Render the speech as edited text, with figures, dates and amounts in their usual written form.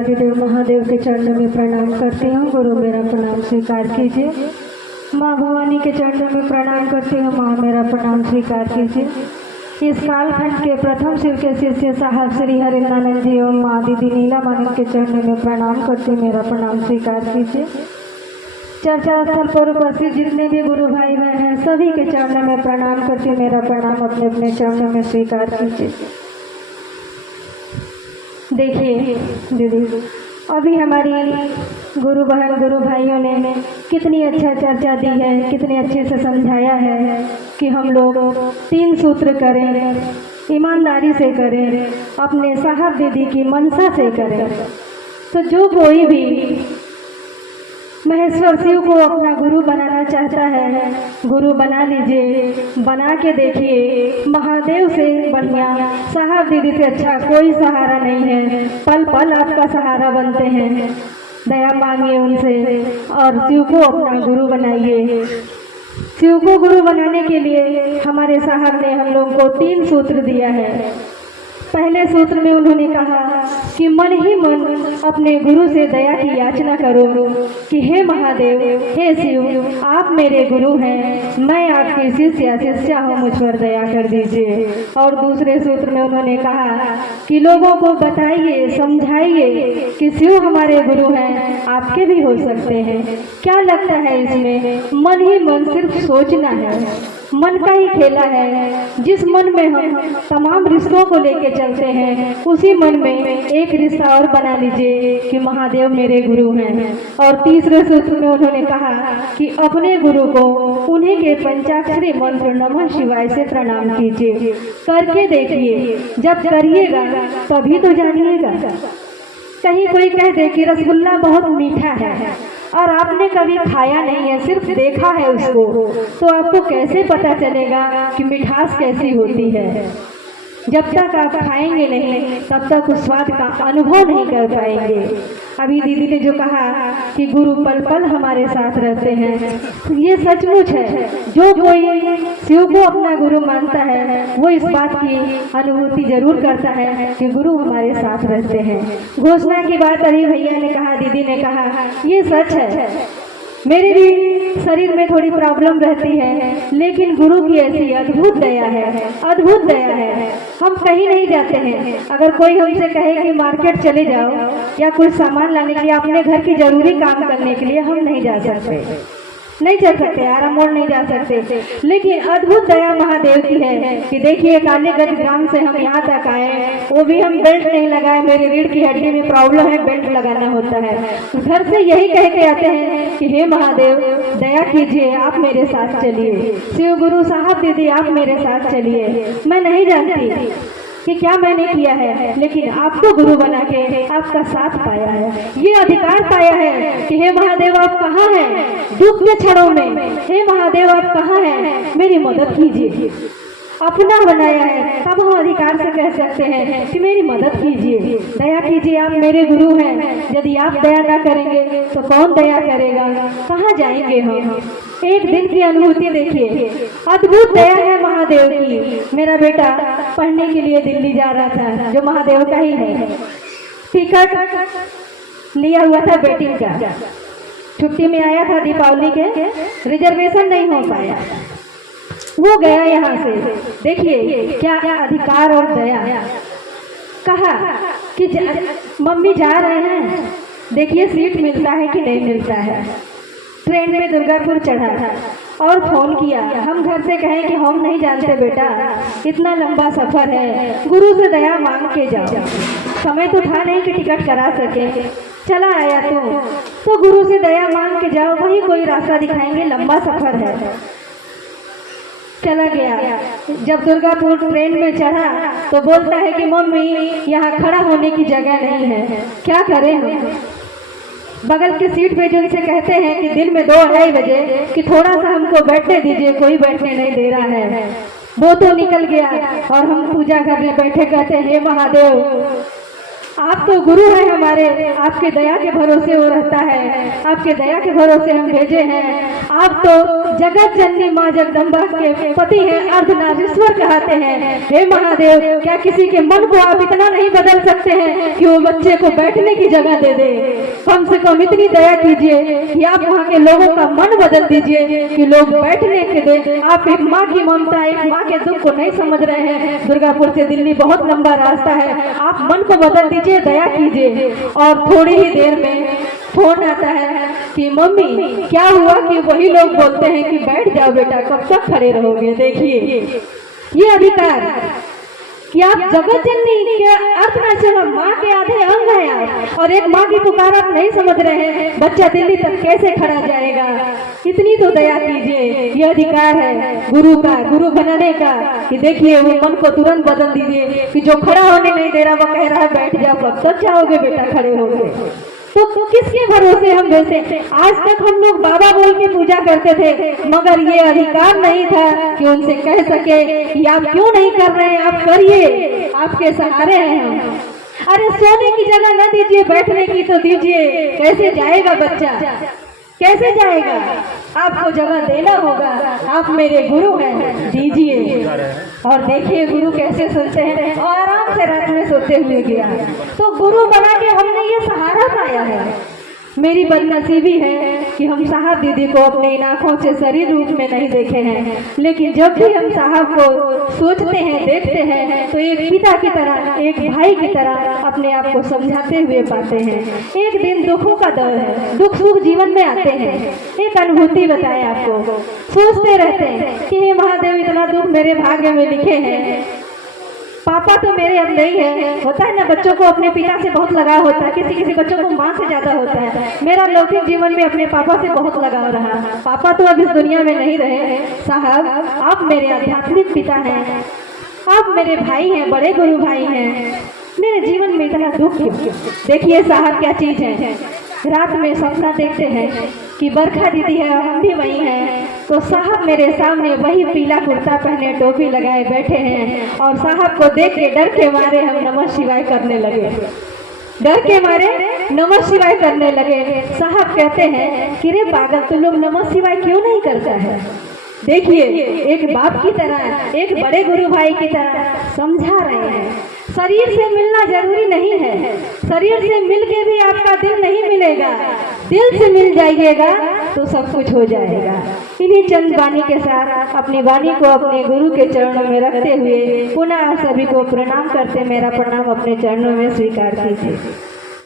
आदिदेव महादेव के चरणों में प्रणाम करती हूँ। गुरु मेरा प्रणाम स्वीकार कीजिए। माँ भवानी के चरणों में प्रणाम करती हूँ। माँ मेरा प्रणाम स्वीकार कीजिए। इस कालखंड के प्रथम शिव के शिष्य साहब श्री हरिनानंद जी और माँ दीदी नीला मानन के चरणों में प्रणाम करती मेरा प्रणाम स्वीकार कीजिए। चर्चा स्थल पर उपस्थित जितने भी गुरु भाई बहन हैं सभी के चरणों में प्रणाम करती मेरा प्रणाम अपने अपने चरणों में स्वीकार कीजिए। देखिए दीदी, अभी हमारी गुरु बहन गुरु भाइयों ने कितनी अच्छा चर्चा दी है, कितने अच्छे से समझाया है कि हम लोग 3 सूत्र करें, ईमानदारी से करें, अपने साहब दीदी की मनसा से करें। तो जो कोई भी महेश्वर शिव को अपना गुरु बनाना चाहता है, गुरु बना लीजिए, बना के देखिए। महादेव से बढ़िया, साहब दीदी से अच्छा कोई सहारा नहीं है। पल पल आपका सहारा बनते हैं। दया मांगिए उनसे और शिव को अपना गुरु बनाइए। शिव को गुरु बनाने के लिए हमारे साहब ने हम लोग को 3 सूत्र दिया है। पहले सूत्र में उन्होंने कहा कि मन ही मन अपने गुरु से दया की याचना करो कि हे महादेव, हे शिव, आप मेरे गुरु हैं, मैं आपकी शिष्या हूँ, मुझ पर दया कर दीजिए। और दूसरे सूत्र में उन्होंने कहा कि लोगों को बताइए, समझाइए कि शिव हमारे गुरु हैं, आपके भी हो सकते हैं। क्या लगता है इसमें? मन ही मन सिर्फ सोचना है, मन का ही खेला है। जिस मन में हम तमाम रिश्तों को लेके चलते हैं, उसी मन में एक रिश्ता और बना लीजिए कि महादेव मेरे गुरु हैं। और तीसरे सूत्र में उन्होंने कहा कि अपने गुरु को उन्हीं के पंचाक्षरी मंत्र नमः शिवाय से प्रणाम कीजिए। करके देखिए, जब करिएगा तभी तो जानिएगा। कहीं कोई कह दे कि रसगुल्ला बहुत मीठा है और आपने कभी खाया नहीं है, सिर्फ देखा है उसको, तो आपको कैसे पता चलेगा कि मिठास कैसी होती है? जब तक आप खाएंगे नहीं तब तक उस स्वाद का अनुभव नहीं कर पाएंगे। अभी दीदी ने जो कहा कि गुरु पल पल हमारे साथ रहते हैं, तो ये सचमुच है। जो कोई शिव को अपना गुरु मानता है वो इस बात की अनुभूति जरूर करता है कि गुरु हमारे साथ रहते हैं। घोषणा की बात अभी भैया ने कहा, दीदी ने कहा, ये सच है। मेरे भी शरीर में थोड़ी प्रॉब्लम रहती है, लेकिन गुरु की ऐसी अद्भुत दया है, अद्भुत दया है। हम कहीं नहीं जाते हैं। अगर कोई हमसे कहे कि मार्केट चले जाओ या कुछ सामान लाने के लिए, अपने घर की जरूरी काम करने के लिए हम नहीं जा सकते, नहीं चल सकते, आराम मोड़ नहीं जा सकते। लेकिन अद्भुत दया महादेव की है कि देखिए कालीगंज ग्राम से हम यहाँ तक आए, वो भी हम बेल्ट नहीं लगाए। मेरी रीढ़ की हड्डी में प्रॉब्लम है, बेल्ट लगाना होता है। घर से यही कह के आते हैं कि हे महादेव दया कीजिए, आप मेरे साथ चलिए। शिव गुरु साहब दीदी आप मेरे साथ चलिए। मैं नहीं जानती कि क्या मैंने किया है, लेकिन आपको गुरु बना के आपका साथ पाया है, ये अधिकार पाया है कि हे महादेव आप कहाँ हैं दुख के क्षणों में, हे महादेव आप कहाँ हैं, मेरी मदद कीजिए। अपना बनाया है तब हम अधिकार से कह सकते हैं कि मेरी मदद कीजिए, दया कीजिए, आप मेरे गुरु हैं। यदि आप दया ना करेंगे तो कौन दया करेगा? कहाँ जाएंगे हम? एक दिन की अनुभूति देखिए, अद्भुत दया है महादेव की। मेरा बेटा पढ़ने के लिए दिल्ली जा रहा था, जो महादेव का ही है। टिकट लिया हुआ था बेटी का, छुट्टी में आया था दीपावली के, रिजर्वेशन नहीं हो पाया, वो गया यहाँ से। देखिए क्या अधिकार और दया। कहा कि मम्मी जा रहे हैं, देखिए सीट मिलता है कि नहीं मिलता है। ट्रेन में दुर्गापुर चढ़ा और फोन किया। हम घर से कहें कि हम नहीं जानते बेटा, इतना लंबा सफर है, गुरु से दया मांग के जाओ। समय तो था नहीं कि टिकट करा सके, चला आया तो गुरु से दया मांग के जाओ, वही कोई रास्ता दिखाएंगे, लंबा सफर है। चला गया। जब दुर्गापुर ट्रेन में चढ़ा तो बोलता है कि मम्मी यहाँ खड़ा होने की जगह नहीं है, क्या करें हम? बगल की सीट पे जो उनसे कहते हैं कि दिन में 2-2:30 बजे कि थोड़ा सा हमको बैठने दीजिए, कोई बैठने नहीं दे रहा है। वो तो निकल गया और हम पूजा करने बैठे, कहते हे महादेव आप तो गुरु हैं हमारे, आपके दया के भरोसे वो रहता है, आपके दया के भरोसे हम भेजे हैं। आप तो जगत जननी माँ जगदम्बा के पति हैं, अर्धनारीश्वर कहते हैं। हे महादेव, क्या किसी के मन को आप इतना नहीं बदल सकते हैं कि वो बच्चे को बैठने की जगह दे दे? कम से कम इतनी दया कीजिए कि आप वहाँ के लोगों का मन बदल दीजिए कि लोग बैठने के दे। आप एक माँ की ममता, एक माँ के दुख को नहीं समझ रहे हैं। दुर्गापुर से दिल्ली बहुत लंबा रास्ता है, आप मन को बदल दीजिए, दया कीजिए। और थोड़ी ही देर में फोन आता है कि मम्मी क्या हुआ, कि वही लोग बोलते हैं कि बैठ जाओ बेटा, कब तक खड़े रहोगे। देखिए ये अधिकार कि आप जगत जननी के अर्थ में चलो, माँ के आधे अंग हैं आप, और एक माँ की पुकार आप नहीं समझ रहे हैं। बच्चा दिल्ली तक कैसे खड़ा जाएगा? इतनी तो दया कीजिए। ये अधिकार है गुरु का, गुरु बनाने का, कि देखिए वो मन को तुरंत बदल दीजिए कि जो खड़ा होने नहीं दे रहा वो कह रहा है बैठ जाओ, कब तक जाओगे बेटा खड़े होगे? तो किसके भरोसे हम बैठे? आज तक हम लोग बाबा बोल के पूजा करते थे, मगर ये अधिकार नहीं था कि उनसे कह सके कि आप क्यों नहीं कर रहे हैं, आप करिए, आपके सहारे हैं हम। अरे सोने की जगह न दीजिए, बैठने की तो दीजिए। कैसे जाएगा बच्चा, कैसे जाएगा? आपको जगह देना होगा, आप मेरे गुरु हैं, दीजिए। और देखिए गुरु कैसे सुनते हैं, और आराम से रात में सोते हुए गया। तो गुरु बना के हमने ये सहारा पाया है। मेरी बदनसीबी है कि हम साहब दीदी को अपनी इन आँखों से शरीर रूप में नहीं देखे हैं, लेकिन जब भी हम साहब को सोचते हैं, देखते हैं, तो एक पिता की तरह, एक भाई की तरह अपने आप को समझाते हुए पाते हैं। एक दिन दुखों का दौर है, दुख सुख जीवन में आते हैं। एक अनुभूति बताए आपको, सोचते रहते हैं कि हे महादेव, इतना दुख मेरे भाग्य में लिखे हैं, पापा तो मेरे अंदर ही है। होता है ना, बच्चों को अपने पिता से बहुत लगाव होता है, किसी किसी बच्चों को माँ से ज्यादा होता है। मेरा लौकिक जीवन में अपने पापा से बहुत लगाव रहा। पापा तो अब इस दुनिया में नहीं रहे। साहब आप मेरे आध्यात्मिक पिता हैं, आप मेरे भाई हैं, बड़े गुरु भाई हैं। मेरे जीवन में इतना दुख क्यों? देखिए साहब क्या चीज है, रात में सपना देखते हैं कि बरखा दीदी है, हम भी वही हैं। तो साहब मेरे सामने वही पीला कुर्ता पहने, टोपी लगाए बैठे हैं, और साहब को देख के डर के मारे हम नमः शिवाय करने लगे। डर के मारे नमः शिवाय करने लगे। साहब कहते हैं कि रे पागल, तुम लोग नमः शिवाय क्यों नहीं करता है? देखिए एक बाप की तरह, एक बड़े गुरु भाई की तरह समझा रहे हैं। शरीर से मिलना जरूरी नहीं है, शरीर से मिल के भी आपका दिल नहीं मिलेगा। दिल से मिल जाइएगा तो सब कुछ हो जाएगा। इन्हीं चंद वाणी के साथ अपनी वाणी को अपने गुरु के चरणों में रखते हुए पुनः सभी को प्रणाम करते, मेरा प्रणाम अपने चरणों में स्वीकार कीजिए।